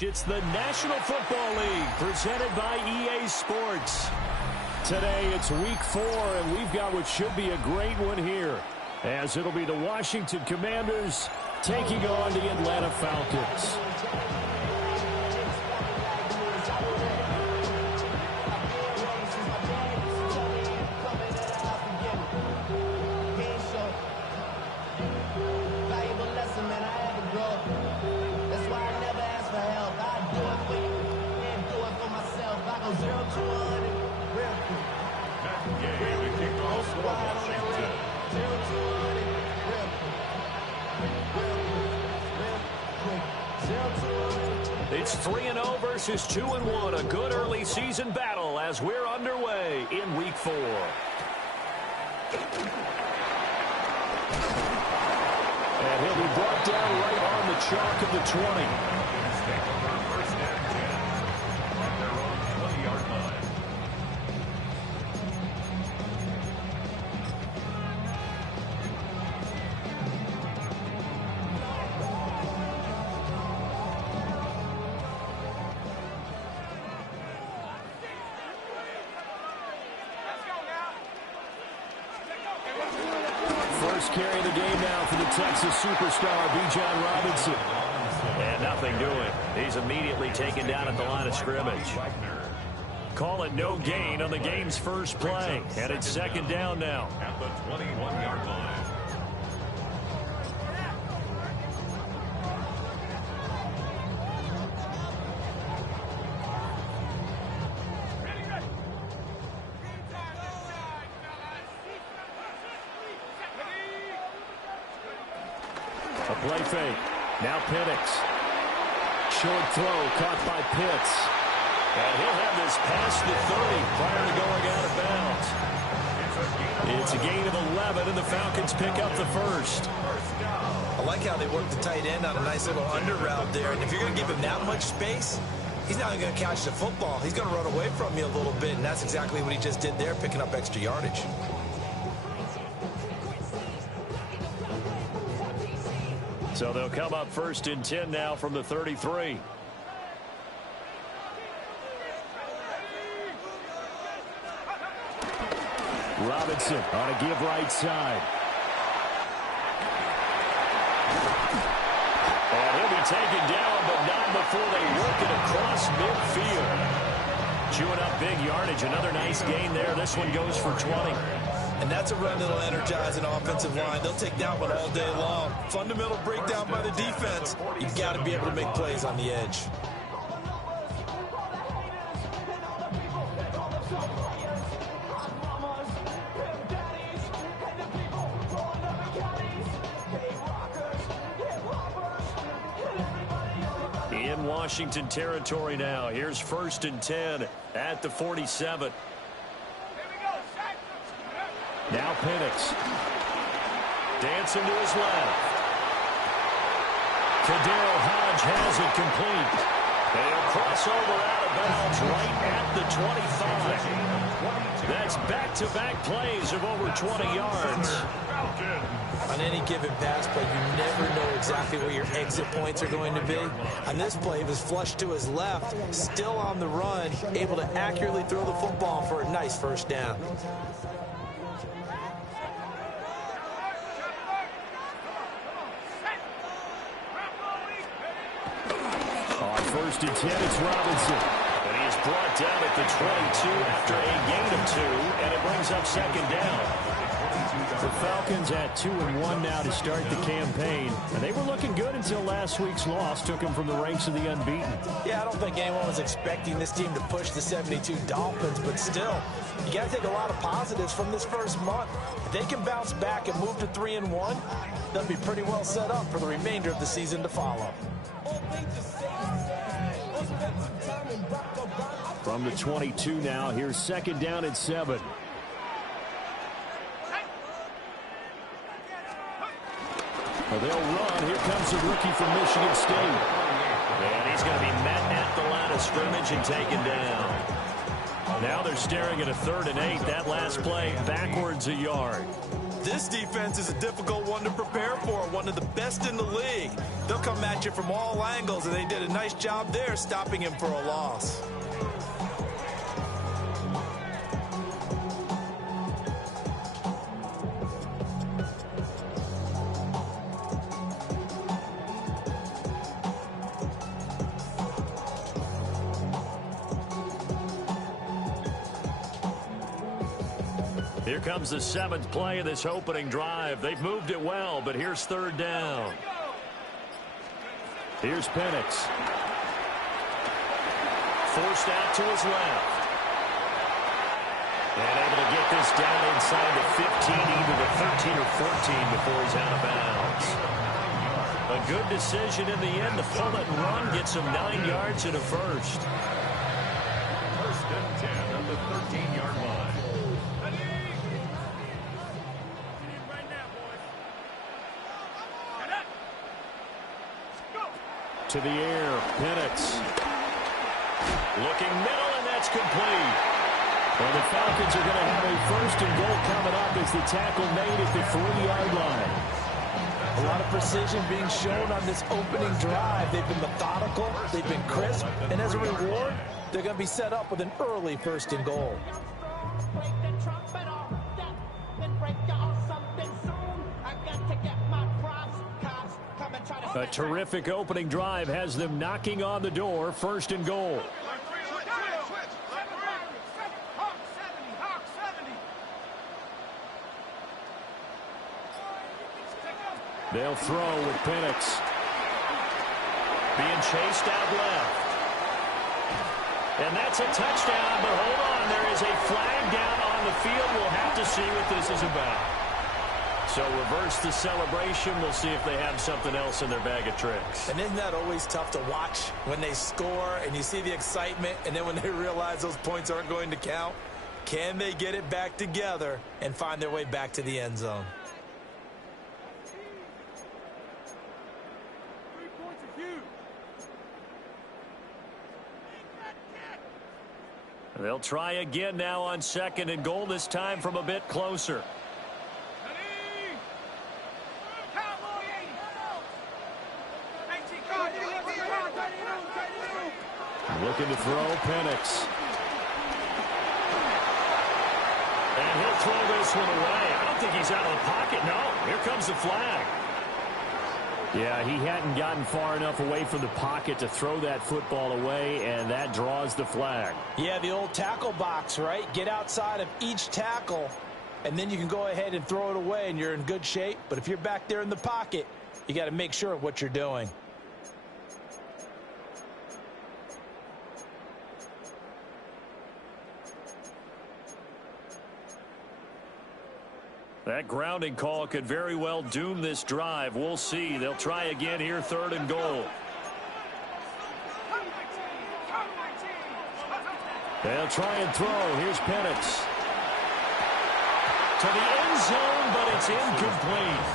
It's the National Football League presented by EA Sports. Today it's week 4, and we've got what should be a great one here, as it'll be the Washington Commanders taking on the Atlanta Falcons. It's 3-0 versus 2-1, a good early season battle as we're underway in week 4. And he'll be brought down right on the chalk of the 20. First carry of the game now for the Texas superstar, Bijan Robinson. And nothing doing. He's immediately taken down at the line of scrimmage. Call it no gain on the game's first play. And it's second down now. At the 21-yard line. A play fake. Now Penix. Short throw caught by Pitts. And he'll have this past the 30 prior to going out of bounds. It's a gain of 11, and the Falcons pick up the first. I like how they work the tight end on a nice little under route there. And if you're going to give him that much space, he's not going to catch the football. He's going to run away from you a little bit, and that's exactly what he just did there, picking up extra yardage. So they'll come up first and 10 now from the 33. Robinson on a give right side. And he'll be taken down, but not before they work it across midfield. Chewing up big yardage. Another nice gain there. This one goes for 20. And that's a run that'll energize an offensive line. They'll take that one all day long. Fundamental breakdown by the defense. You've got to be able to make plays on the edge. In Washington territory now. Here's first and 10 at the 47. Now Penix. Dancing to his left. Kadero Hodge has it complete. They'll cross over out of bounds right at the 25. That's back-to-back plays of over 20 yards. On any given pass play, you never know exactly where your exit points are going to be. On this play, he was flushed to his left, still on the run, able to accurately throw the football for a nice first down. First and 10, it's Robinson. And he is brought down at the 22 after a gain of 2, and it brings up second down. The Falcons at 2-1 now to start the campaign. And they were looking good until last week's loss took them from the ranks of the unbeaten. Yeah, I don't think anyone was expecting this team to push the 72 Dolphins, but still, you got to take a lot of positives from this first month. If they can bounce back and move to 3-1, they'll be pretty well set up for the remainder of the season to follow. From the 22 now, here's second down and 7. Well, they'll run. Here comes the rookie from Michigan State. And he's going to be met at the line of scrimmage and taken down. Now they're staring at a 3rd and 8. That last play backwards a yard. This defense is a difficult one to prepare for, one of the best in the league. They'll come at you from all angles, and they did a nice job there stopping him for a loss. Here comes the 7th play of this opening drive. They've moved it well, but here's 3rd down. Here's Penix. Forced out to his left. And able to get this down inside the 15, either the 13 or 14 before he's out of bounds. A good decision in the end to pull it and run, get some 9 yards and a first. 1st and 10 at the 13-yard line. To the air, Penix. Looking middle, and that's complete. Well, the Falcons are going to have a 1st and goal coming up as the tackle made at the 3-yard line. A lot of precision being shown on this opening drive. They've been methodical, they've been crisp, and as a reward, they're going to be set up with an early 1st and goal. A terrific opening drive has them knocking on the door, 1st and goal. They'll throw with Penix. Being chased out left. And that's a touchdown, but hold on, there is a flag down on the field. We'll have to see what this is about. So reverse the celebration. We'll see if they have something else in their bag of tricks. And isn't that always tough to watch when they score and you see the excitement, and then when they realize those points aren't going to count? Can they get it back together and find their way back to the end zone? They'll try again now on 2nd and goal, this time from a bit closer. Looking to throw, Penix. And he'll throw this one away. I don't think he's out of the pocket. No, here comes the flag. Yeah, he hadn't gotten far enough away from the pocket to throw that football away, and that draws the flag. Yeah, the old tackle box, right? Get outside of each tackle, and then you can go ahead and throw it away, and you're in good shape. But if you're back there in the pocket, you got to make sure of what you're doing. That grounding call could very well doom this drive. We'll see. They'll try again here, 3rd and goal. They'll try and throw. Here's Penix. To the end zone, but it's incomplete.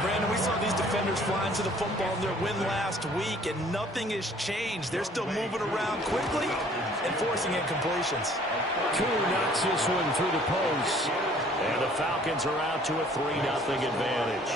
Brandon, we saw these defenders flying to the football in their win last week, and nothing has changed. They're still moving around quickly and forcing incompletions. Two knocks this one through the post. And the Falcons are out to a 3-0 advantage.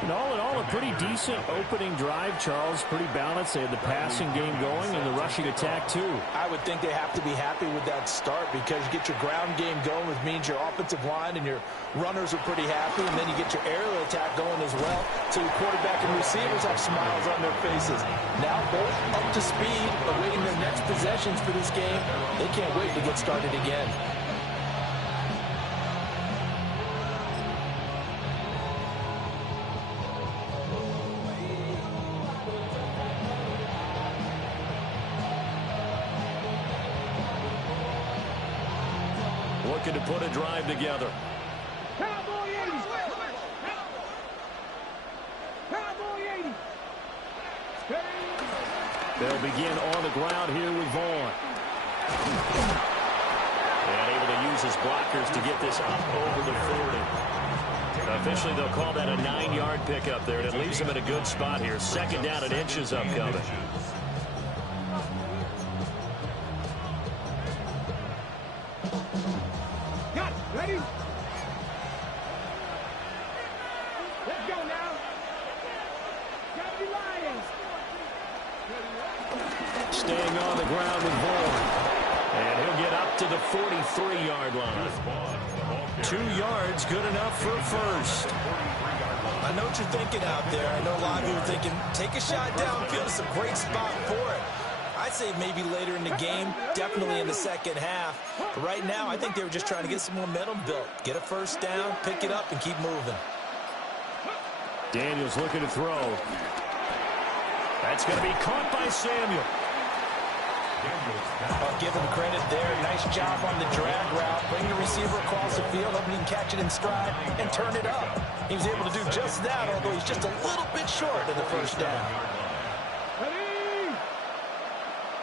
And all in all, a pretty decent opening drive, Charles. Pretty balanced. They had the passing game going and the rushing attack, too. I would think they have to be happy with that start because you get your ground game going, which means your offensive line and your runners are pretty happy, and then you get your aerial attack going as well. So your quarterback and receivers have smiles on their faces. Now both up to speed, awaiting their next possessions for this game. They can't wait to get started again. Looking to put a drive together. Cowboy 80. Cowboy 80. They'll begin on the ground here with Vaughn. And able to use his blockers to get this up over the 40. Officially, they'll call that a 9-yard pickup there, and it leaves them in a good spot here. 2nd down and inches upcoming. Staying on the ground with Vaughn. And he'll get up to the 43-yard line. 2 yards, good enough for a first. I know what you're thinking out there. I know a lot of you are thinking, take a shot downfield. It's a great spot for it. I'd say maybe later in the game, definitely in the second half. But right now, I think they were just trying to get some momentum built. Get a first down, pick it up, and keep moving. Daniels looking to throw. That's going to be caught by Samuel. I'll give him credit there. Nice job on the drag route. Bring the receiver across the field, hoping he can catch it in stride and turn it up. He was able to do just that, although he's just a little bit short of the first down. Ready?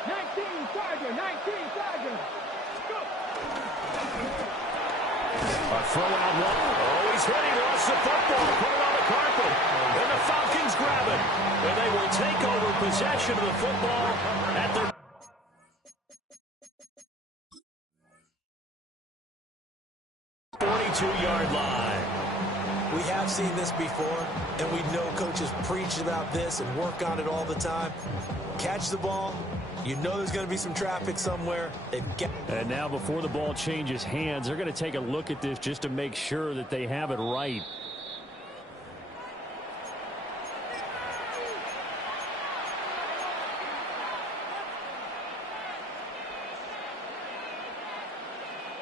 19 Tiger, 19 Tiger. Go. A throw out long. Oh, he's hit. He lost the football. Put it on the carpet. And the Falcons grab it. And they will take over possession of the football at their 42-yard line. We have seen this before, and we know coaches preach about this and work on it all the time. Catch the ball. You know there's going to be some traffic somewhere. And now before the ball changes hands, they're going to take a look at this just to make sure that they have it right.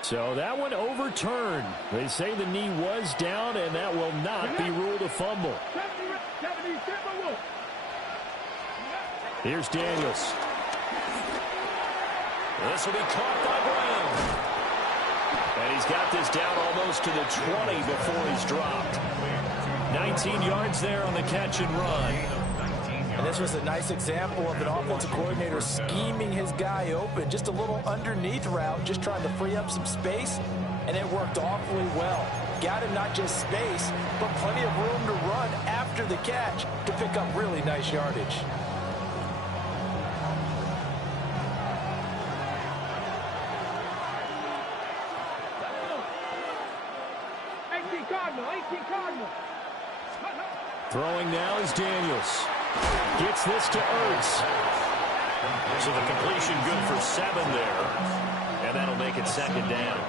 So that one overturned. They say the knee was down, and that will not be ruled a fumble. Here's Daniels. This will be caught by Brown. And he's got this down almost to the 20 before he's dropped. 19 yards there on the catch and run. And this was a nice example of an offensive coordinator scheming his guy open. Just a little underneath route, just trying to free up some space, and it worked awfully well. Got him not just space, but plenty of room to run after the catch to pick up really nice yardage. Throwing now is Daniels. Gets this to Ertz. So the completion good for 7 there. And that'll make it second down.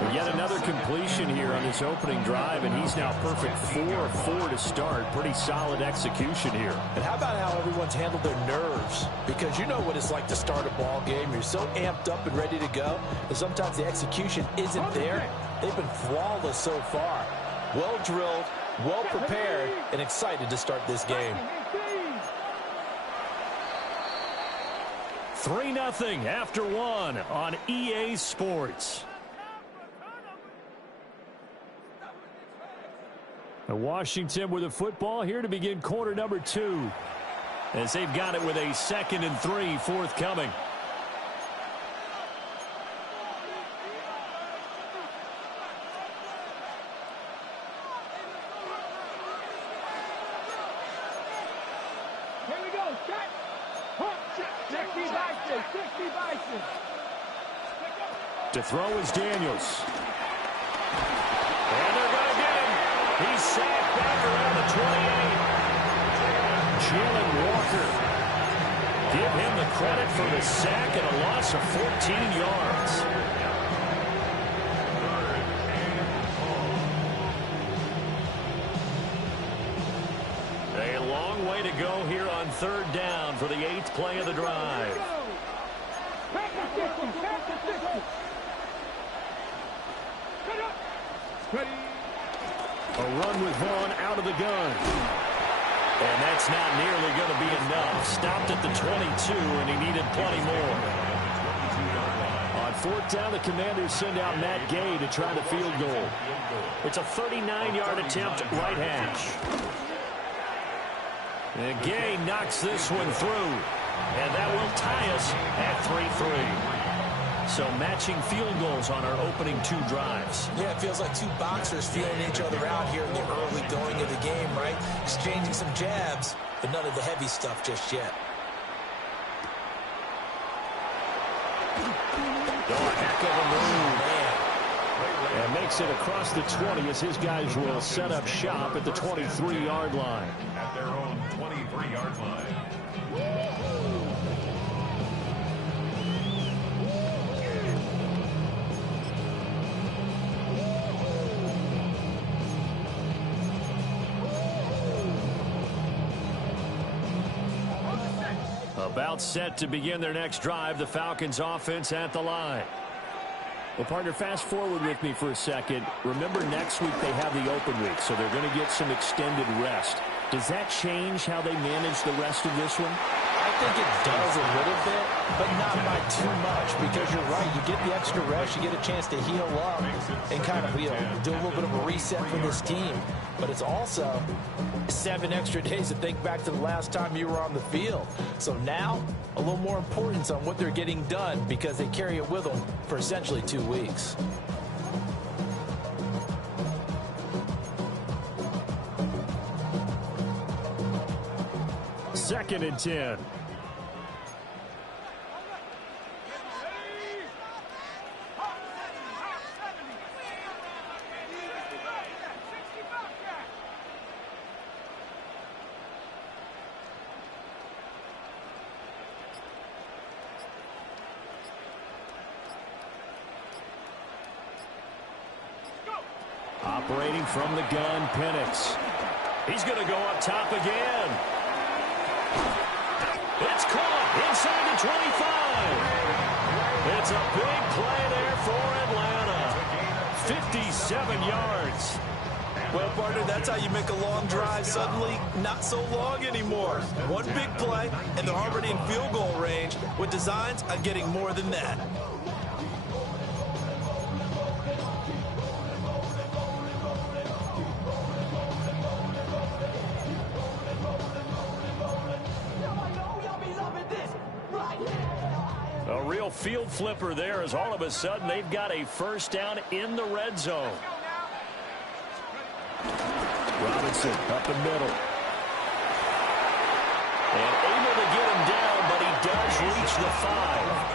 But yet another completion here on this opening drive, and he's now perfect 4 of 4 to start. Pretty solid execution here. And how about how everyone's handled their nerves? Because you know what it's like to start a ball game. You're so amped up and ready to go, and sometimes the execution isn't there. They've been flawless so far. Well drilled, well prepared, and excited to start this game. 3-0 after 1 on EA Sports. Washington with a football here to begin quarter number 2. As they've got it with a 2nd and 3 forthcoming. Here we go. Set. Pump. 60 Bison. 60 Bison. To throw is Daniels. And they're going to get him. He's sacked back around the 28. Jalen Walker. Give him the credit for the sack and a loss of 14 yards. A long way to go here on 3rd down for the 8th play of the drive. A run with Vaughn out of the gun. And that's not nearly going to be enough. Stopped at the 22, and he needed plenty more. On 4th down, the Commanders send out Matt Gay to try the field goal. It's a 39-yard attempt right hash. And Gay knocks this one through. And that will tie us at 3-3. So matching field goals on our opening 2 drives. Yeah, it feels like 2 boxers feeling each other out here in the early going of the game, right? Exchanging some jabs, but none of the heavy stuff just yet. Oh, heck of a move. And makes it across the 20 as his guys will set up shop at the 23-yard line. At their own 23-yard line. About set to begin their next drive, the Falcons offense at the line. Well, partner, fast forward with me for a second. Remember, next week they have the open week, so they're going to get some extended rest. Does that change how they manage the rest of this one? I think it does a little bit, but not by too much, because you're right. You get the extra rest, you get a chance to heal up and kind of, do a little bit of a reset for this team. But it's also 7 extra days to think back to the last time you were on the field. So now, a little more importance on what they're getting done, because they carry it with them for essentially 2 weeks. Second and 10. Operating from the gun, Penix. He's going to go up top again. It's caught inside the 25. It's a big play there for Atlanta. 57 yards. Well, partner, that's how you make a long drive suddenly not so long anymore. One big play, and they're already in field goal range with designs on getting more than that. A real field flipper there, as all of a sudden they've got a first down in the red zone. Robinson up the middle. And able to get him down, but he does reach the 5.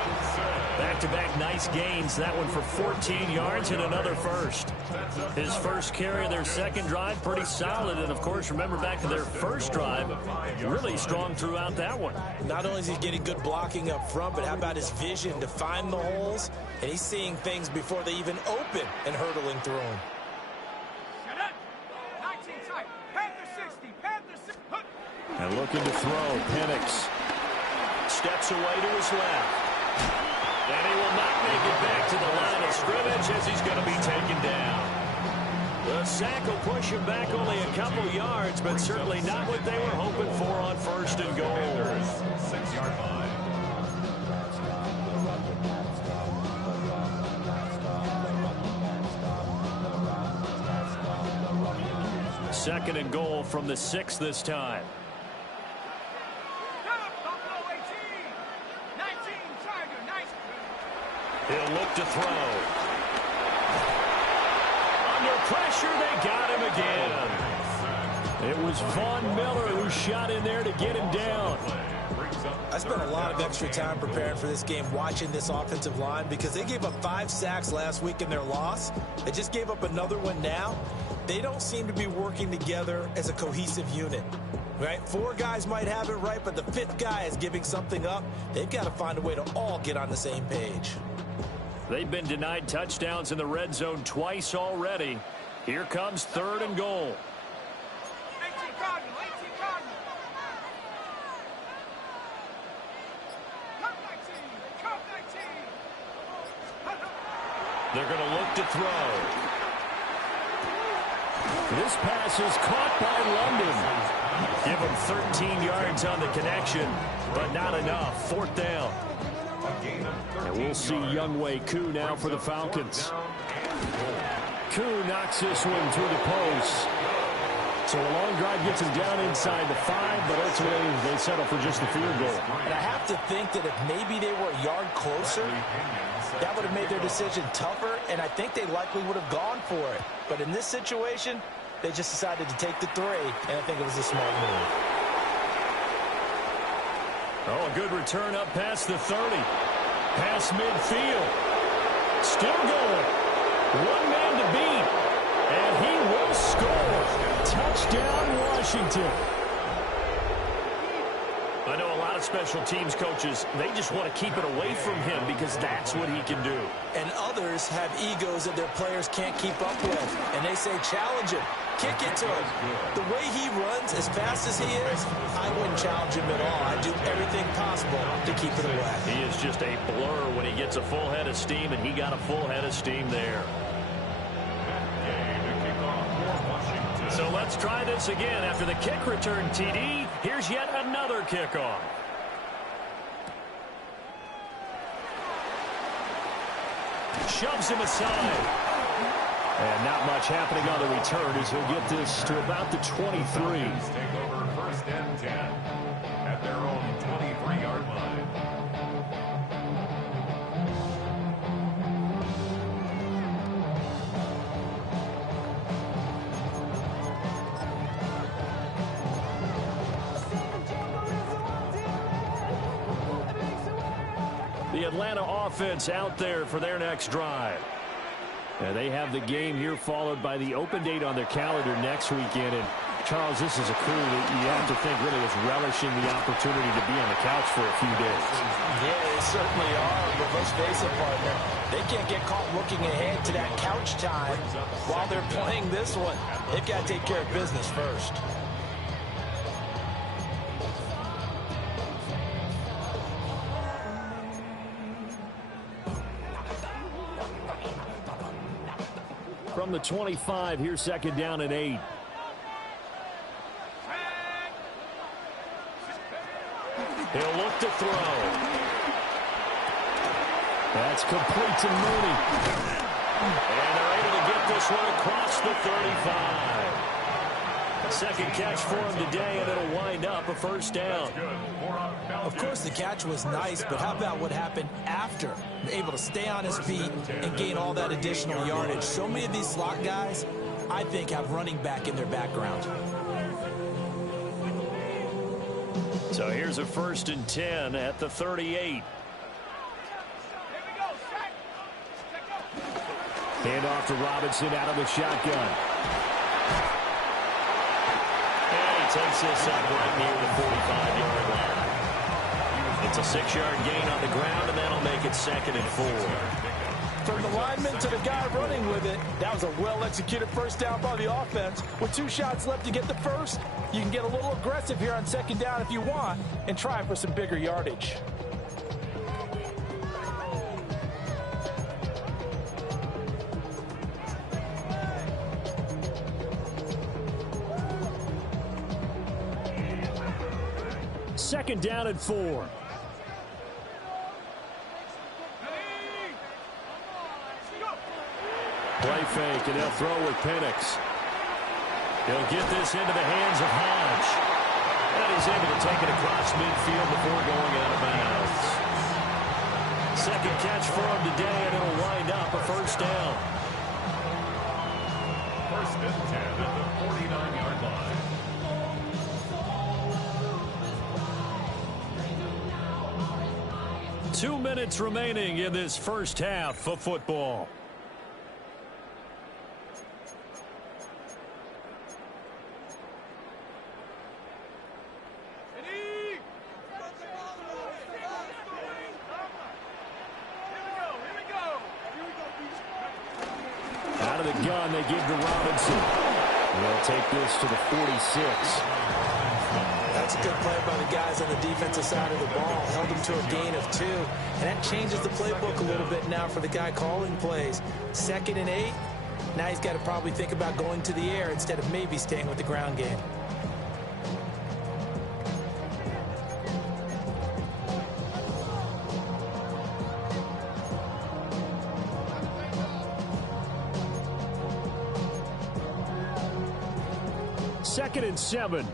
Back-to-back nice gains. That one for 14 yards and another first. His first carry of their second drive, pretty solid. And, of course, remember back to their first drive, really strong throughout that one. Not only is he getting good blocking up front, but how about his vision to find the holes? And he's seeing things before they even open and hurtling through them. And looking to throw, Penix steps away to his left. And he will not make it back to the line of scrimmage as he's going to be taken down. The sack will push him back only a couple yards, but certainly not what they were hoping for on first and goal. 6-yard line. Second and goal from the 6 this time. He'll look to throw. Under pressure, they got him again. It was Von Miller who shot in there to get him down. I spent a lot of extra time preparing for this game, watching this offensive line, because they gave up 5 sacks last week in their loss. They just gave up another one now. They don't seem to be working together as a cohesive unit. Right? 4 guys might have it right, but the 5th guy is giving something up. They've got to find a way to all get on the same page. They've been denied touchdowns in the red zone twice already. Here comes third and goal. They're going to look to throw. This pass is caught by London. Give him 13 yards on the connection, but not enough. Fourth down. And we'll see Younghoe Koo now for the Falcons. Koo knocks this one through the post. So a long drive gets him down inside the 5, but ultimately they settle for just the field goal. And I have to think that if maybe they were a yard closer, that would have made their decision tougher, and I think they likely would have gone for it. But in this situation, they just decided to take the 3, and I think it was a smart move. Oh, a good return up past the 30. Past midfield. Still going. One man to beat. And he will score. Touchdown, Washington. I know a lot of special teams coaches, they just want to keep it away from him because that's what he can do. And others have egos that their players can't keep up with. And they say, challenge him. Kick it to him. The way he runs as fast as he is, I wouldn't challenge him at all. I'd do everything possible to keep it away. He is just a blur when he gets a full head of steam, and he got a full head of steam there. So let's try this again. After the kick return TD, here's yet another kickoff. Shoves him aside. And not much happening on the return as he'll get this to about the 23. Take over first and 10 at their own 23-yard line. The Atlanta offense out there for their next drive. And they have the game here followed by the open date on their calendar next weekend. And Charles, this is a crew that you have to think really is relishing the opportunity to be on the couch for a few days. Yeah, they certainly are. But let's face it, partner, they can't get caught looking ahead to that couch time while they're playing this one. They've got to take care of business first. From the 25, here's second down and 8. He'll look to throw. That's complete to Mooney. And they're able to get this one across the 35. Second catch for him today, and it'll wind up a first down. Of course, the catch was nice, but how about what happened after? Able to stay on his feet and gain all that additional yardage. So many of these slot guys, I think, have running back in their background. So here's a first and 10 at the 38. Hand off to Robinson out of the shotgun. And he takes this up right near the 45-yard line. It's a 6-yard gain on the ground, and that'll make it second and 4. From the lineman to the guy running with it, that was a well-executed first down by the offense. With 2 shots left to get the first, you can get a little aggressive here on second down if you want and try for some bigger yardage. Second down and 4. Play fake, and they'll throw with Penix. He'll get this into the hands of Hodge. And he's able to take it across midfield before going out of bounds. Second catch for him today, and it'll wind up a first down. First and 10 at the 49-yard line. 2 minutes remaining in this first half of football. Out of the gun, they give to Robinson. They'll take this to the 46. That's a good play by the guys on the defensive side of the ball. Held them to a gain of 2. And that changes the playbook a little bit now for the guy calling plays. Second and 8. Now he's got to probably think about going to the air instead of maybe staying with the ground game. Second and 7.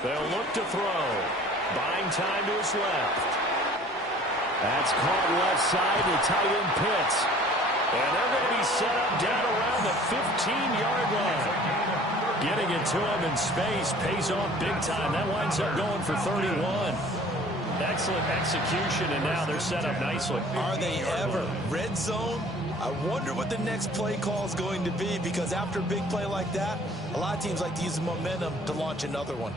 They'll look to throw. Buying time to his left. That's caught left side to tight end Pitts. And they're going to be set up down around the 15-yard line. Getting it to him in space pays off big time. That winds up going for 31. Excellent execution, and now they're set up nicely. Are they ever? Red zone? I wonder what the next play call is going to be, because after a big play like that, a lot of teams like to use the momentum to launch another one.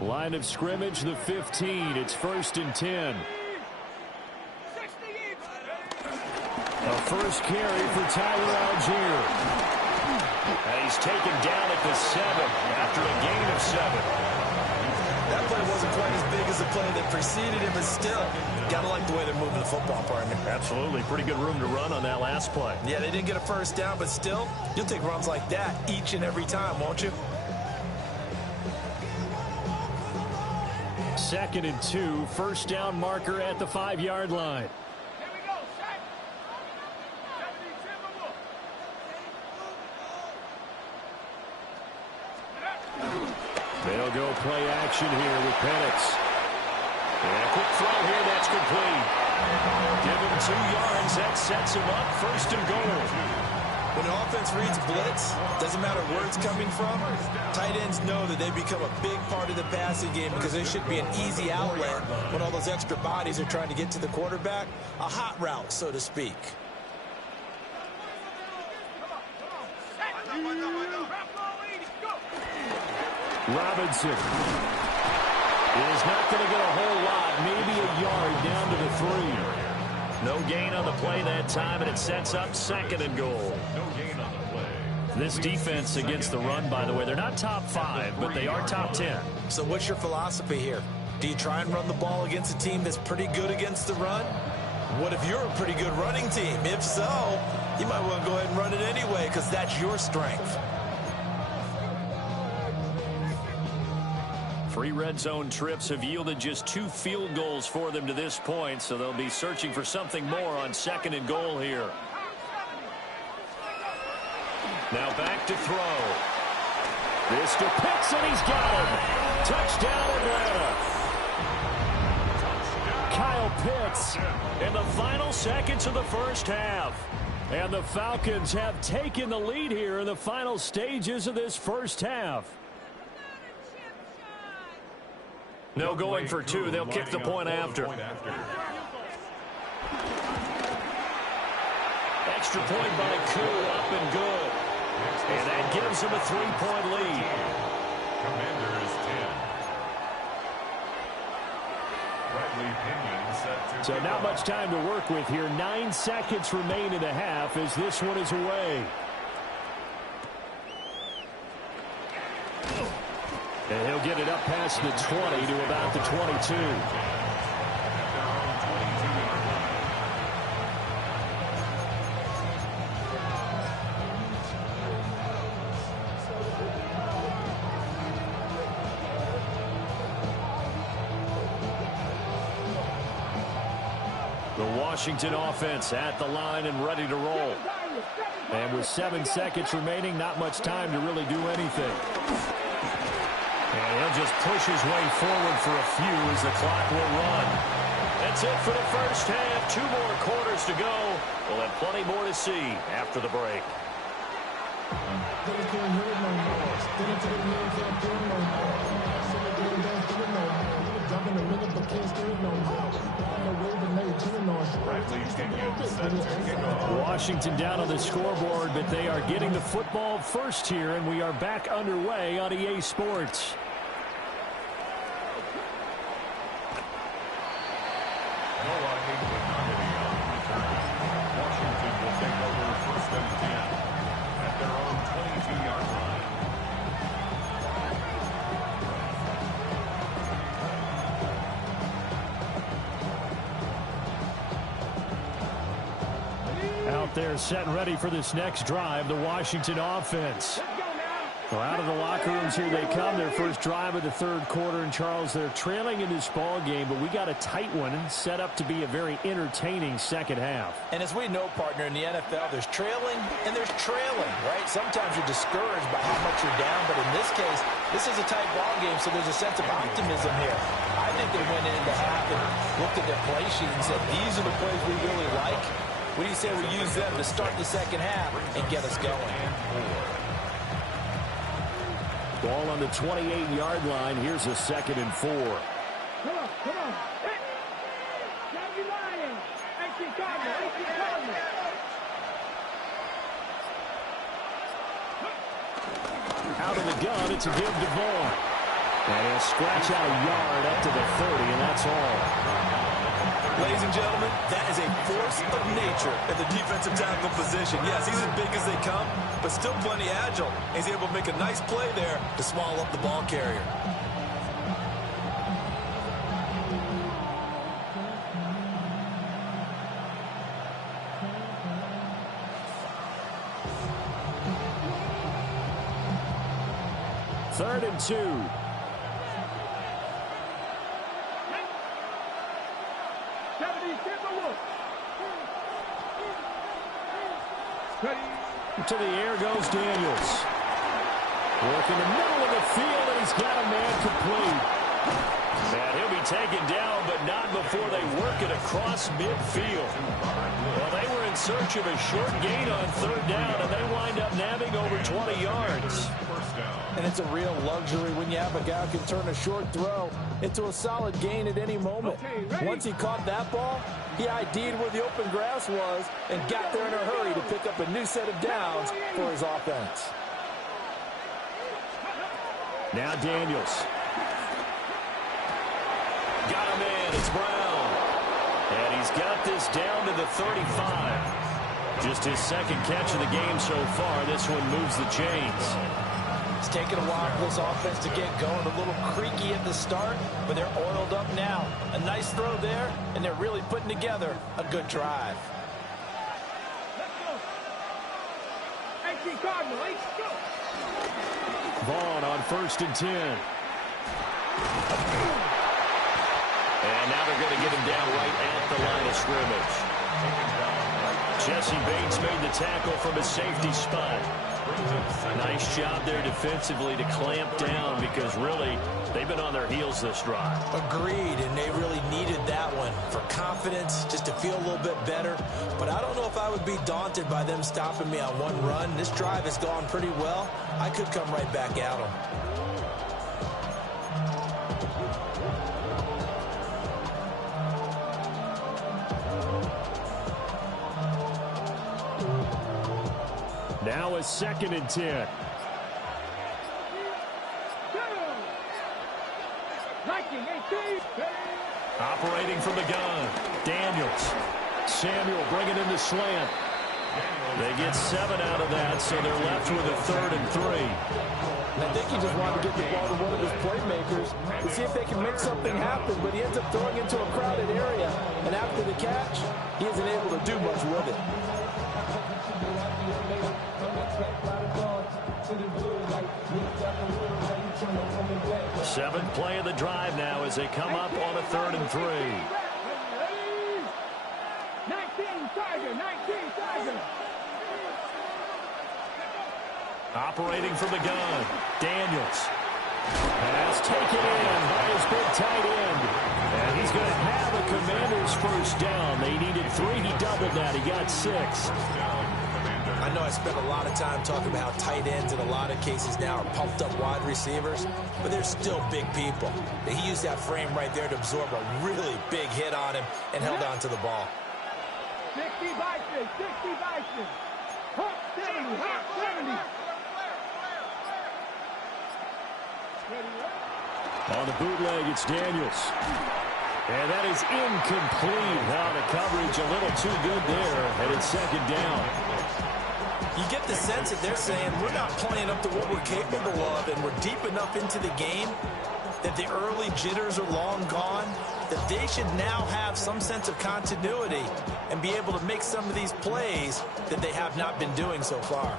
Line of scrimmage, the 15. It's 1st and 10. A first carry for Tyler Algier. And he's taken down at the 7 after a gain of 7. That play wasn't quite as big as the play that preceded it, but still, gotta like the way they're moving the football, partner. Absolutely. Pretty good room to run on that last play. Yeah, they didn't get a first down, but still, you'll take runs like that each and every time, won't you? 2nd and 2. First down marker at the 5-yard line. They'll go play action here with Penix. And a quick throw here, that's complete. Give him 2 yards, that sets him up 1st and goal. When the offense reads blitz, doesn't matter where it's coming from, tight ends know that they become a big part of the passing game, because there should be an easy outlet when all those extra bodies are trying to get to the quarterback. A hot route, so to speak. Robinson is not going to get a whole lot, maybe a yard down to the 3. No gain on the play that time, and it sets up 2nd and goal. No gain on the play. This defense against the run, by the way, they're not top 5, but they are top 10. So what's your philosophy here? Do you try and run the ball against a team that's pretty good against the run? What if you're a pretty good running team? If so, you might want to go ahead and run it anyway, because that's your strength. 3 red zone trips have yielded just 2 field goals for them to this point, so they'll be searching for something more on 2nd and goal here. Now back to throw. This to Pitts, and he's got him. Touchdown, Atlanta. Kyle Pitts in the final seconds of the first half. And the Falcons have taken the lead here in the final stages of this first half. No going for 2. They'll kick the point after. Extra point by Koo, up and good. And that gives him a 3-point lead. Commanders 10. So not much time to work with here. 9 seconds remain in the half as this one is away. And he'll get it up past the 20 to about the 22. The Washington offense at the line and ready to roll. And with 7 seconds remaining, not much time to really do anything. And he'll just push his way forward for a few as the clock will run. That's it for the first half. 2 more quarters to go. We'll have plenty more to see after the break. Washington down on the scoreboard, but they are getting the football first here, and we are back underway on EA Sports. Washington will take over 1st and 10 at their own 22-yard line. Out there set and ready for this next drive, the Washington offense. Well, out of the locker rooms here they come. Their first drive of the 3rd quarter. And, Charles, they're trailing in this ball game, but we got a tight one set up to be a very entertaining second half. And as we know, partner, in the NFL, there's trailing and there's trailing, right? Sometimes you're discouraged by how much you're down, but in this case, this is a tight ball game, so there's a sense of optimism here. I think they went into half and looked at their play sheet and said, these are the plays we really like. What do you say we use them to start the second half and get us going? Ball on the 28-yard line. Here's a 2nd and 4. Come on, come on. Lions. 18 Cardinal. 18 Cardinal. Out of the gun, it's a give to Vaughn. And he'll scratch out a yard up to the 30, and that's all. Ladies and gentlemen, that is a force of nature at the defensive tackle position. Yes, he's as big as they come, but still plenty agile. He's able to make a nice play there to swallow up the ball carrier. Third and 2. To the air goes Daniels. Work in the middle of the field, and he's got a man complete. And he'll be taken down, but not before they work it across midfield. Well, they were in search of a short gain on third down, and they wind up nabbing over 20 yards. And it's a real luxury when you have a guy who can turn a short throw into a solid gain at any moment. Once he caught that ball, he ID'd where the open grass was and got there in a hurry to pick up a new set of downs for his offense. Now Daniels. Got a man. It's Brown. And he's got this down to the 35. Just his second catch of the game so far. This one moves the chains. It's taken a while for this offense to get going. A little creaky at the start, but they're oiled up now. A nice throw there, and they're really putting together a good drive. Let's go. 18 Cardinal. Let's go. Vaughn on 1st and 10. And now they're going to get him down right at the line of scrimmage. Jesse Bates made the tackle from his safety spot. Nice job there defensively to clamp down because really they've been on their heels this drive. Agreed, and they really needed that one for confidence, just to feel a little bit better. But I don't know if I would be daunted by them stopping me on one run. This drive has gone pretty well. I could come right back at them. Now a 2nd and 10. 19, 18. Operating from the gun. Daniels. Samuel bringing in the slant. They get 7 out of that, so they're left with a 3rd and 3. And I think he just wanted to get the ball to one of his playmakers to see if they can make something happen, but he ends up throwing into a crowded area. And after the catch, he isn't able to do much with it. Seventh play of the drive now as they come up on a 3rd and 3. 19 Tiger. 19 Tiger. Operating from the gun. Daniels. Pass taken in by his big tight end. And he's going to have a Commander's first down. They needed 3. He doubled that. He got 6. I know I spent a lot of time talking about how tight ends in a lot of cases now are pumped up wide receivers, but they're still big people. He used that frame right there to absorb a really big hit on him and held on to the ball. 60 Bison. 60 Bison. Hawk 70. Hawk 70. On the bootleg, it's Daniels. And that is incomplete. Now the coverage a little too good there, and it's 2nd down. You get the sense that they're saying we're not playing up to what we're capable of, and we're deep enough into the game that the early jitters are long gone, that they should now have some sense of continuity and be able to make some of these plays that they have not been doing so far.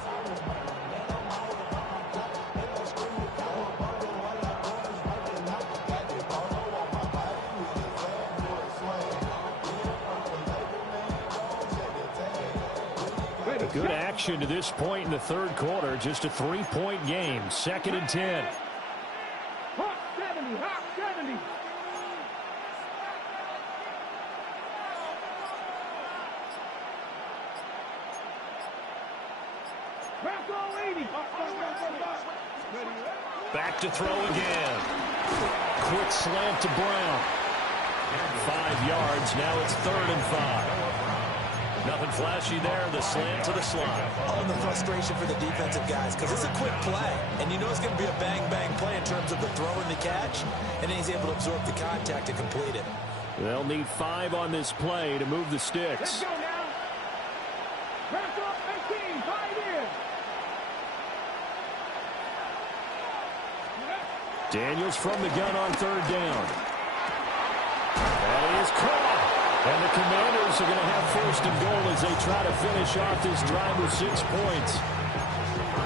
Good action to this point in the 3rd quarter. Just a 3-point game. 2nd and 10. Hawk 70. Hawk 70. Bronco 80. Back to throw again. Quick slant to Brown. 5 yards. Now it's 3rd and 5. Nothing flashy there. The slant to the slot. Oh, and the frustration for the defensive guys, because it's a quick play. And you know it's going to be a bang-bang play in terms of the throw and the catch. And then he's able to absorb the contact and complete it. They'll need 5 on this play to move the sticks. Let's go now. Press up 18, 5 in. Daniels from the gun on 3rd down. That is caught. And the Commanders are going to have 1st and goal as they try to finish off this drive with 6 points.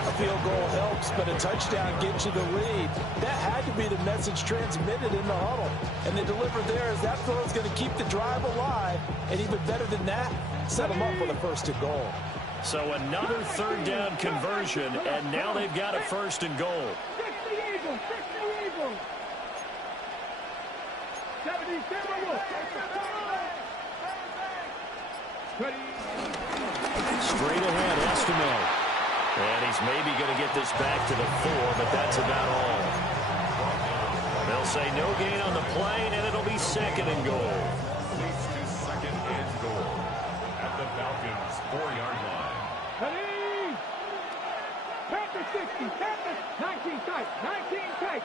A field goal helps, but a touchdown gets you the lead. That had to be the message transmitted in the huddle. And they delivered there as that throw is going to keep the drive alive. And even better than that, set them up for the 1st and goal. So another 3rd down conversion, and now they've got a 1st and goal. 60 Eagles, 60 Eagles. 77 Wolves. Straight ahead, Estime. And he's maybe going to get this back to the 4, but that's about all. They'll say no gain on the play, and it'll be 2nd and goal. Leads to 2nd and goal at the Falcons' 4-yard line. Ready? Panther 60, Panther 19 tight, 19 tight.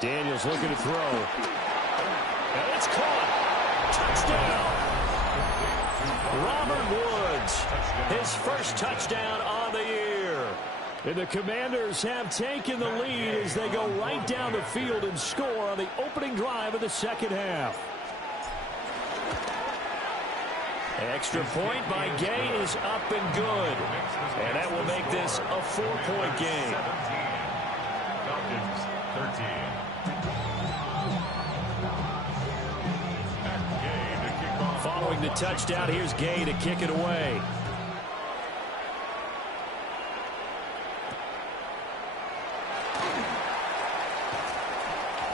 Daniels looking to throw. And it's caught. Touchdown. Robert Woods, his 1st touchdown on the year. And the Commanders have taken the lead as they go right down the field and score on the opening drive of the 2nd half. Extra point by Gay is up and good. And that will make this a 4-point game. Falcons 13. Following the touchdown, here's Gay to kick it away.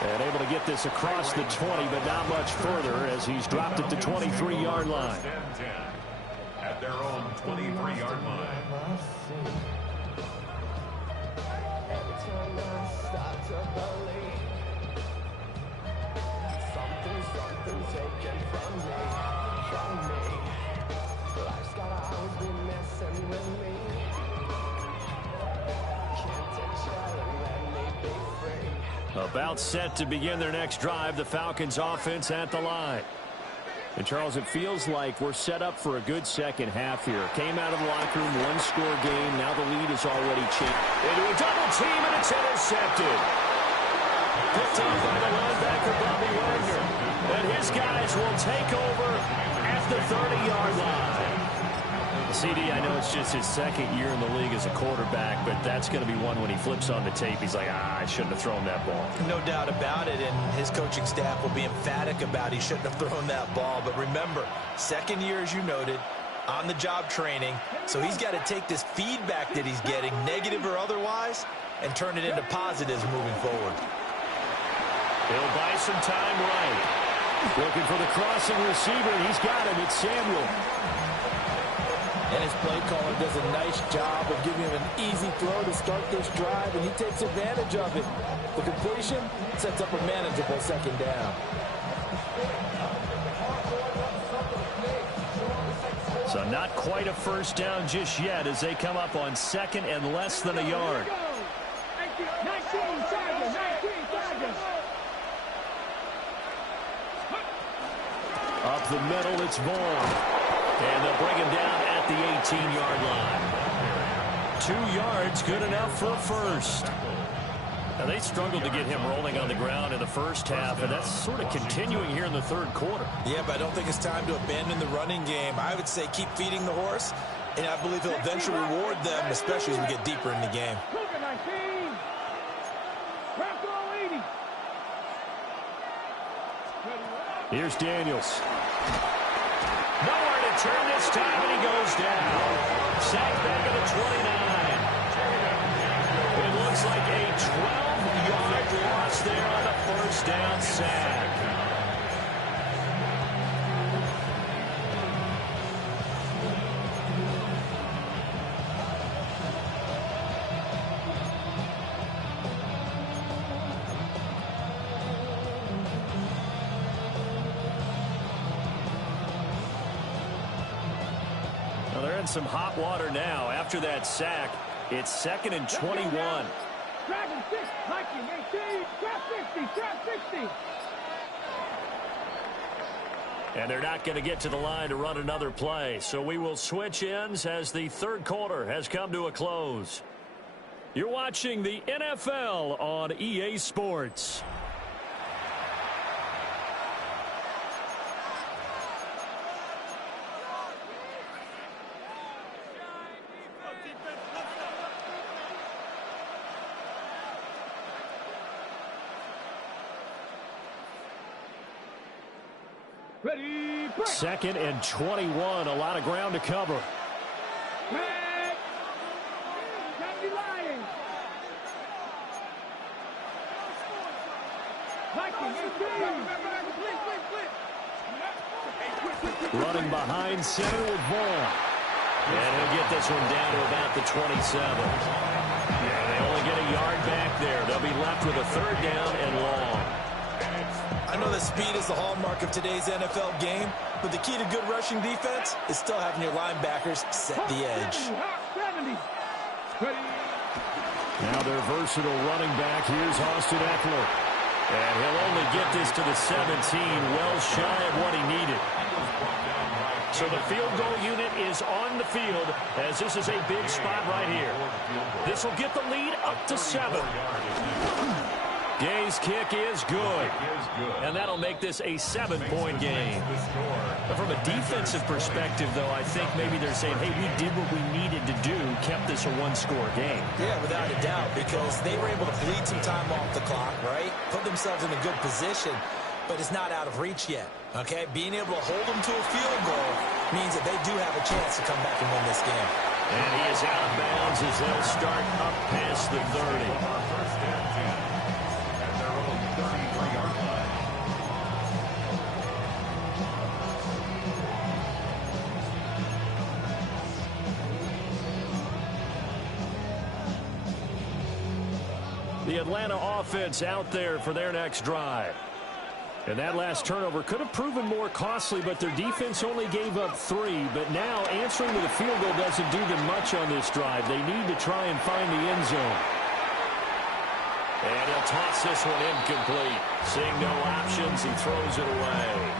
And able to get this across the 20, but not much further as he's dropped it to 23-yard line. At their own 23-yard line. About set to begin their next drive, the Falcons offense at the line. And Charles, it feels like we're set up for a good 2nd half here. Came out of the locker room, 1-score game. Now the lead is already changed. Into a double team, and it's intercepted. Picked up by the linebacker, Bobby Wagner. And his guys will take over at the 30-yard line. CD, I know it's just his 2nd year in the league as a quarterback, but that's going to be one when he flips on the tape. He's like, I shouldn't have thrown that ball. No doubt about it, and his coaching staff will be emphatic about he shouldn't have thrown that ball. But remember, 2nd year, as you noted, on-the-job training, so he's got to take this feedback that he's getting, negative or otherwise, and turn it into positives moving forward. He'll buy some time right. Looking for the crossing receiver, and he's got him. It's Samuel. And his play caller does a nice job of giving him an easy throw to start this drive, and he takes advantage of it. The completion sets up a manageable 2nd down. So not quite a 1st down just yet as they come up on 2nd and less than a yard. 19 seconds, 19 seconds. Up the middle, it's Vaughn. And they'll bring him down at the 18-yard line. 2 yards, good enough for a 1st. Now, they struggled to get him rolling on the ground in the 1st half, and that's sort of continuing here in the 3rd quarter. Yeah, but I don't think it's time to abandon the running game. I would say keep feeding the horse, and I believe he'll eventually reward them, especially as we get deeper in the game. Here's Daniels. Nowhere to turn this time, and he goes down. Sacked back at the 29. It looks like a 12-yard loss there on the 1st down sack. some hot water now after that sack. It's 2nd and 21. Dragon 6, Viking 18, trap 60, trap 60. And they're not going to get to the line to run another play. So we will switch ends as the third quarter has come to a close. You're watching the NFL on EA Sports. Ready, break. 2nd and 21. A lot of ground to cover. Break. Can't be lying. Viking 18. Running behind center with Vaughn. And he'll get this one down to about the 27. Yeah, they only get a yard back there. They'll be left with a 3rd down and long. I know that speed is the hallmark of today's NFL game, but the key to good rushing defense is still having your linebackers set the edge. 70. Ready. Now their versatile running back. Here's Austin Eckler. And he'll only get this to the 17, well shy of what he needed. So the field goal unit is on the field as this is a big spot right here. This will get the lead up to 7. Gay's kick is good. And that'll make this a 7-point game. But from a defensive perspective, though, I think maybe they're saying, hey, we did what we needed to do, kept this a 1-score game. Yeah, without a doubt, because they were able to bleed some time off the clock, right? Put themselves in a good position, but it's not out of reach yet, okay? Being able to hold them to a field goal means that they do have a chance to come back and win this game. And he is out of bounds as they'll start up past the 30. The Atlanta offense out there for their next drive. And that last turnover could have proven more costly, but their defense only gave up 3. But now answering to the field goal doesn't do them much on this drive. They need to try and find the end zone. And he'll toss this one incomplete. Seeing no options, he throws it away.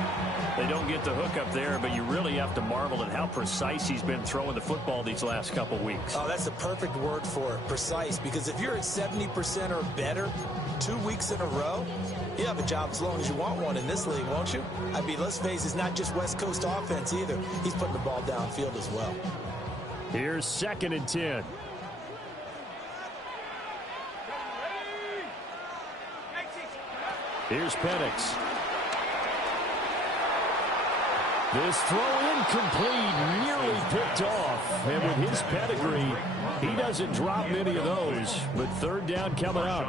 They don't get the hook up there, but you really have to marvel at how precise he's been throwing the football these last couple weeks. Oh, that's the perfect word for it, precise, because if you're at 70% or better 2 weeks in a row, you have a job as long as you want one in this league, won't you? I mean, let's face it, it's not just West Coast offense either. He's putting the ball downfield as well. Here's 2nd and 10. Here's Penix. This throw incomplete, nearly picked off. And with his pedigree, he doesn't drop many of those. But 3rd down coming up.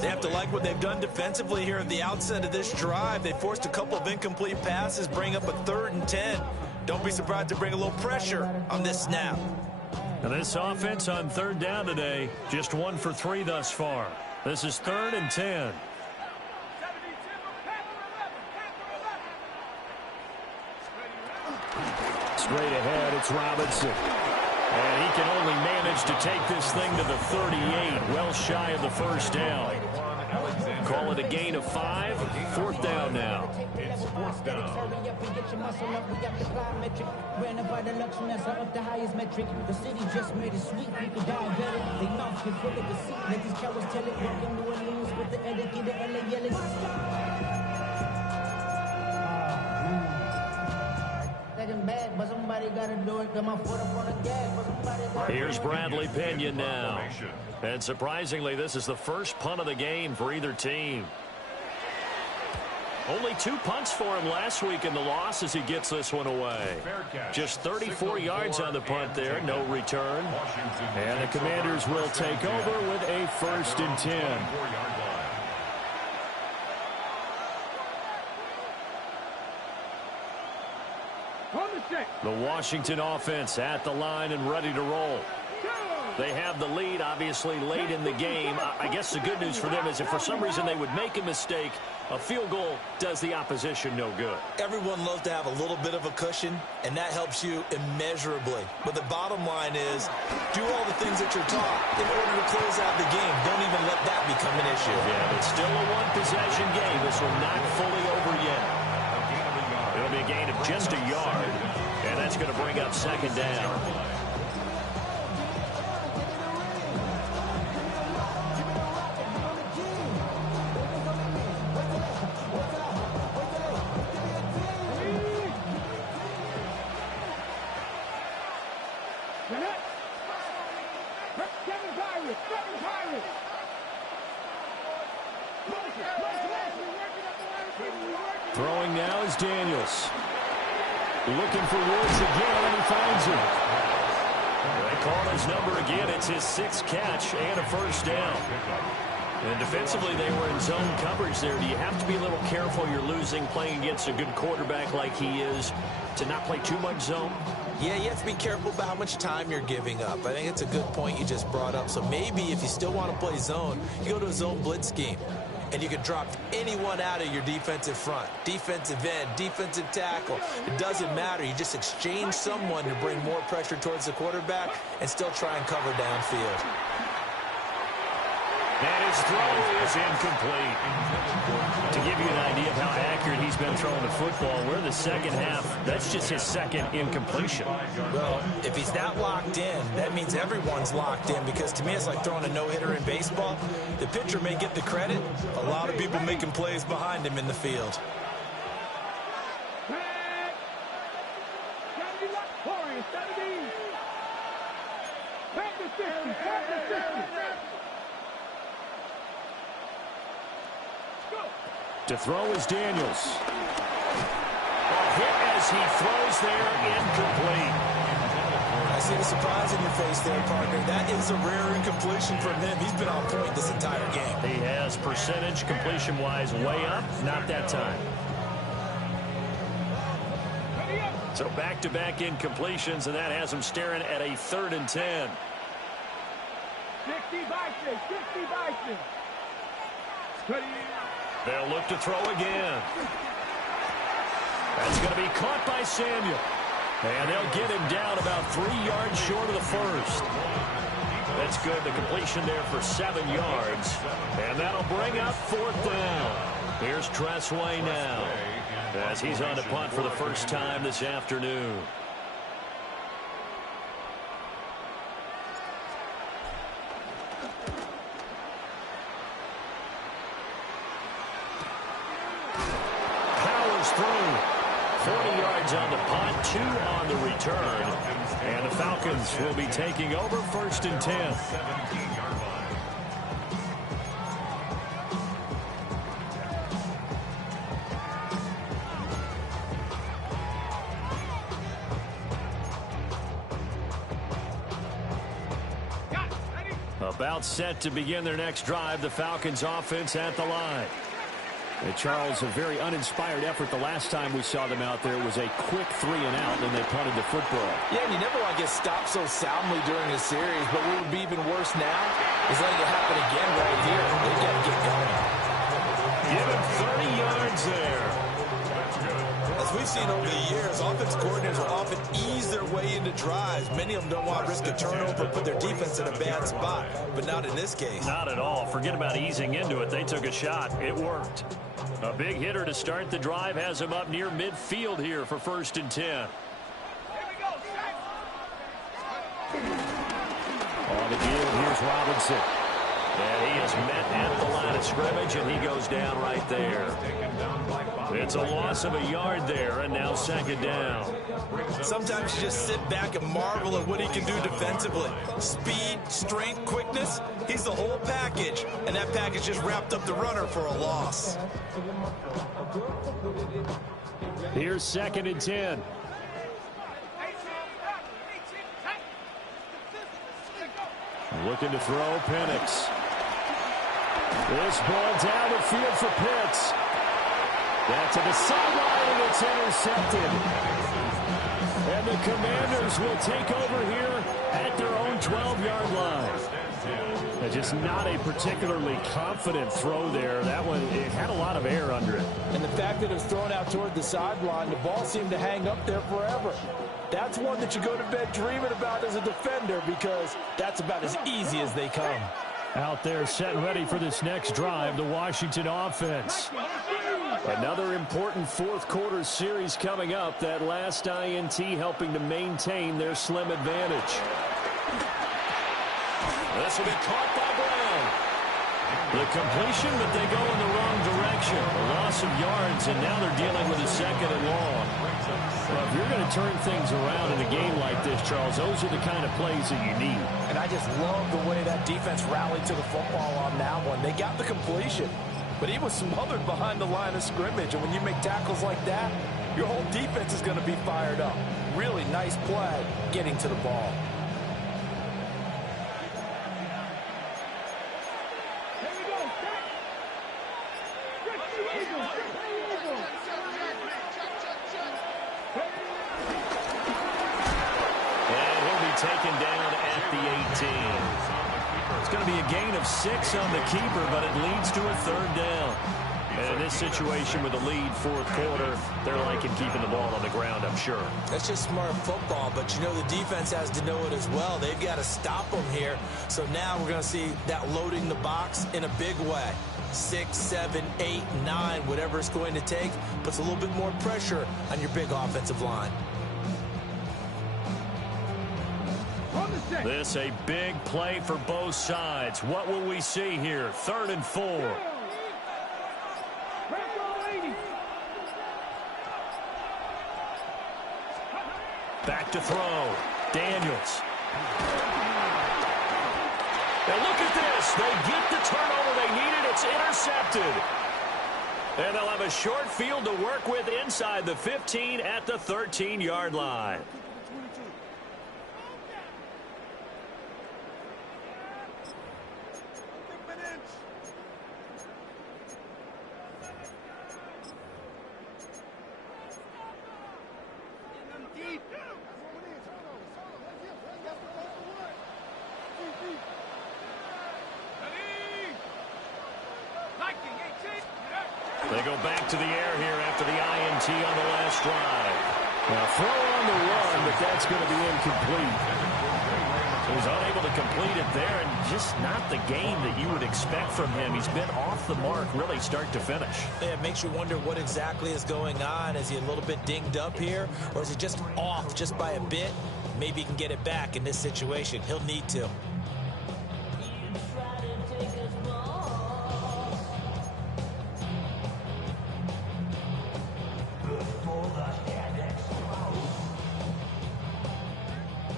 They have to like what they've done defensively here at the outset of this drive. They forced a couple of incomplete passes, bring up a 3rd and 10. Don't be surprised to bring a little pressure on this snap. And this offense on 3rd down today, just 1 for 3 thus far. This is 3rd and 10. Straight ahead, it's Robinson. And he can only manage to take this thing to the 38, well shy of the 1st down. Call it a gain of 5, 4th down now. It's 4th down. The city just made it sweet. We could die better. They mouth can full of deceit. Let these cowards tell it. Welcome New Orleans with the etiquette of LA yelling. Here's Bradley Pinion now. And surprisingly, this is the first punt of the game for either team. Only 2 punts for him last week in the loss as he gets this one away. Just 34 yards on the punt there, no return. And the Commanders will take over with a 1st and 10. The Washington offense at the line and ready to roll. They have the lead, obviously, late in the game. I guess the good news for them is if for some reason they would make a mistake, A field goal does the opposition no good. Everyone loves to have a little bit of a cushion, and that helps you immeasurably. But the bottom line is, do all the things that you're taught in order to close out the game. Don't even let that become an issue. Yeah, it's still a one-possession game. This one not fully over yet. It'll be a gain of just a yard, and that's going to bring up second down. Throwing now is Daniels. Looking for Woods again, and he finds him. They call his number again. It's his 6th catch and a first down. And defensively, they were in zone coverage there. Do you have to be a little careful? You're losing playing against a good quarterback like he is to not play too much zone? Yeah, you have to be careful about how much time you're giving up. I think it's a good point you just brought up. So maybe if you still want to play zone, you go to a zone blitz scheme. And you can drop anyone out of your defensive front. Defensive end, defensive tackle. It doesn't matter. You just exchange someone to bring more pressure towards the quarterback and still try and cover downfield. And his throw is incomplete. To give you an idea of how accurate he's been throwing the football, we're in the second half. That's just his 2nd incompletion. Well, if he's not locked in, that means everyone's locked in, because to me it's like throwing a no-hitter in baseball. The pitcher may get the credit. A lot of people making plays behind him in the field. To throw is Daniels. A hit as he throws there, incomplete. I see the surprise in your face there, partner. That is a rare incompletion from him. He's been on point this entire game. He has percentage completion-wise way up, not that time. So back-to-back incompletions, and that has him staring at a 3rd and 10. 60 Bison. They'll look to throw again. That's going to be caught by Samuel. And they'll get him down about 3 yards short of the first. That's good. The completion there for 7 yards. And that'll bring up 4th down. Here's Tressway now, as he's on to punt for the first time this afternoon. Through 40 yards on the punt, 2 on the return, and the Falcons will be taking over 1st and 10. About set to begin their next drive, the Falcons offense at the line. And Charles, a very uninspired effort the last time we saw them out there. It was a quick 3 and out, and they punted the football. Yeah, and you never want to get stopped so soundly during a series, but what would be even worse now is letting it happen again right here. They got to get going. Give him 30 yards there. As we've seen over the years, offensive coordinators will often ease their way into drives. Many of them don't want to risk a turnover, put their defense in a bad spot, but not in this case. Not at all. Forget about easing into it. They took a shot. It worked. A big hitter to start the drive has him up near midfield here for 1st and 10. On the field, here's Robinson. And he is met at the line of scrimmage, and he goes down right there. It's a loss of a yard there, and now 2nd down. Sometimes you just sit back and marvel at what he can do defensively. Speed, strength, quickness, he's the whole package. And that package just wrapped up the runner for a loss. Here's 2nd and 10. Looking to throw, Penix. This ball down the field for Pitts. Back to the sideline, and it's intercepted. And the Commanders will take over here at their own 12-yard line. And just not a particularly confident throw there. That one, it had a lot of air under it. And the fact that it was thrown out toward the sideline, the ball seemed to hang up there forever. That's one that you go to bed dreaming about as a defender because that's about as easy as they come. Out there set and ready for this next drive, the Washington offense. Another important fourth quarter series coming up. That last INT helping to maintain their slim advantage. This will be caught by Brown. The completion, but they go in the wrong direction. A loss of yards, and now they're dealing with a second and long. Well, if you're going to turn things around in a game like this, Charles, those are the kind of plays that you need. And I just love the way that defense rallied to the football on that one. They got the completion, but he was smothered behind the line of scrimmage. And when you make tackles like that, your whole defense is going to be fired up. Really nice play getting to the ball. Taken down at the 18. It's going to be a gain of 6 on the keeper, but it leads to a third down. And in this situation with the lead fourth quarter, they're liking keeping the ball on the ground, I'm sure. That's just smart football, but you know the defense has to know it as well. They've got to stop them here. So now we're going to see that loading the box in a big way. 6, 7, 8, 9, whatever it's going to take, puts a little bit more pressure on your big offensive line. This a big play for both sides. What will we see here? 3rd and 4. Back to throw. Daniels. Now look at this. They get the turnover they needed. It's intercepted. And they'll have a short field to work with inside the 15 at the 13-yard line. They go back to the air here after the INT on the last drive. Now throw on the run, but that's going to be incomplete. He was unable to complete it there, and just not the game that you would expect from him. He's been off the mark really start to finish. Yeah, it makes you wonder what exactly is going on. Is he a little bit dinged up here, or is he just off just by a bit? Maybe he can get it back in this situation. He'll need to.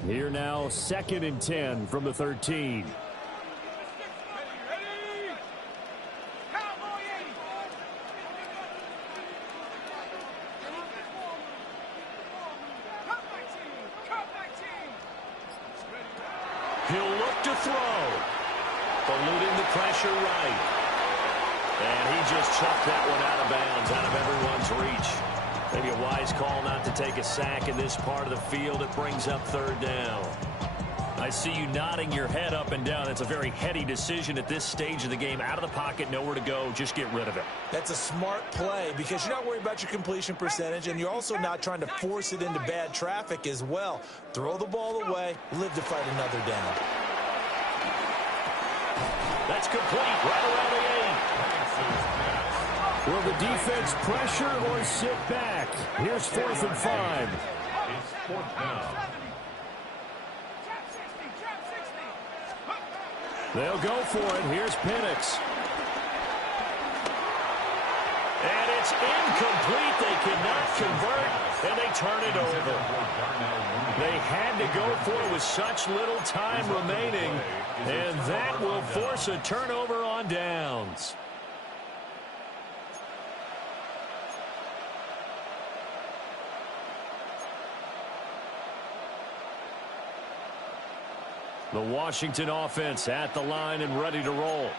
Here now, 2nd and 10 from the 13. He'll look to throw. Eluding the pressure right. And he just chucked that one out of bounds, out of everyone's reach. Maybe a wise call not to take a sack in this part of the field. It brings up 3rd down. I see you nodding your head up and down. It's a very heady decision at this stage of the game. Out of the pocket, nowhere to go. Just get rid of it. That's a smart play because you're not worried about your completion percentage, and you're also not trying to force it into bad traffic as well. Throw the ball away, live to fight another down. That's complete right around the 8. Will the defense pressure or sit back? Here's 4th and 5. It's 4th down. They'll go for it. Here's Penix. And it's incomplete. They cannot convert, and they turn it over. They had to go for it with such little time remaining, and that will force a turnover on downs. The Washington offense at the line and ready to roll.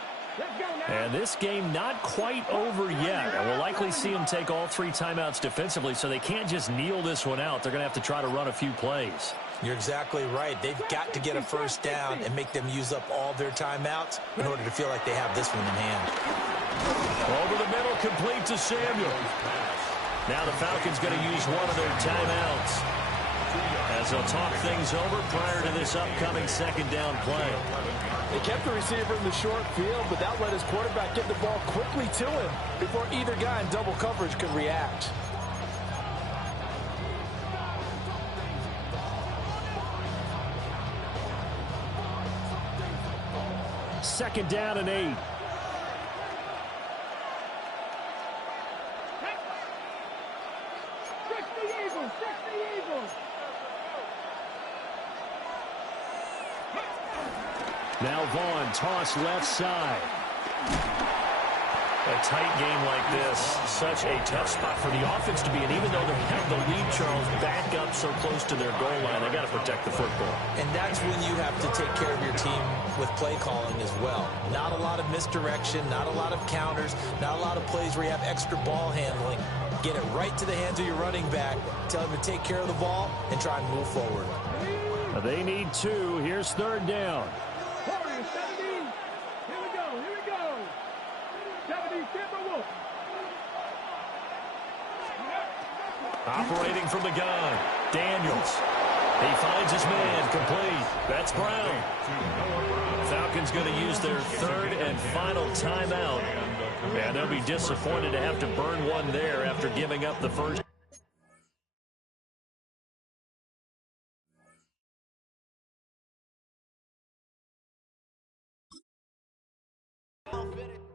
And this game not quite over yet. And we'll likely see them take all 3 timeouts defensively, so they can't just kneel this one out. They're going to have to try to run a few plays. You're exactly right. They've got to get a first down and make them use up all their timeouts in order to feel like they have this one in hand. Over the middle, complete to Samuel. Now the Falcons going to use one of their timeouts as they'll talk things over prior to this upcoming second down play. They kept the receiver in the short field, but that let his quarterback get the ball quickly to him before either guy in double coverage could react. Second down and 8. Now Vaughn, toss left side. A tight game like this, such a tough spot for the offense to be in. Even though they have the lead, Charles, back up so close to their goal line, they got to protect the football. And that's when you have to take care of your team with play calling as well. Not a lot of misdirection, not a lot of counters, not a lot of plays where you have extra ball handling. Get it right to the hands of your running back, tell him to take care of the ball, and try and move forward. They need 2. Here's third down. 70. Here we go. 70, Timberwolves. Operating from the gun, Daniels. He finds his man, complete. That's Brown. Falcons going to use their third and final timeout. And they'll be disappointed to have to burn one there after giving up the first. Outfitted.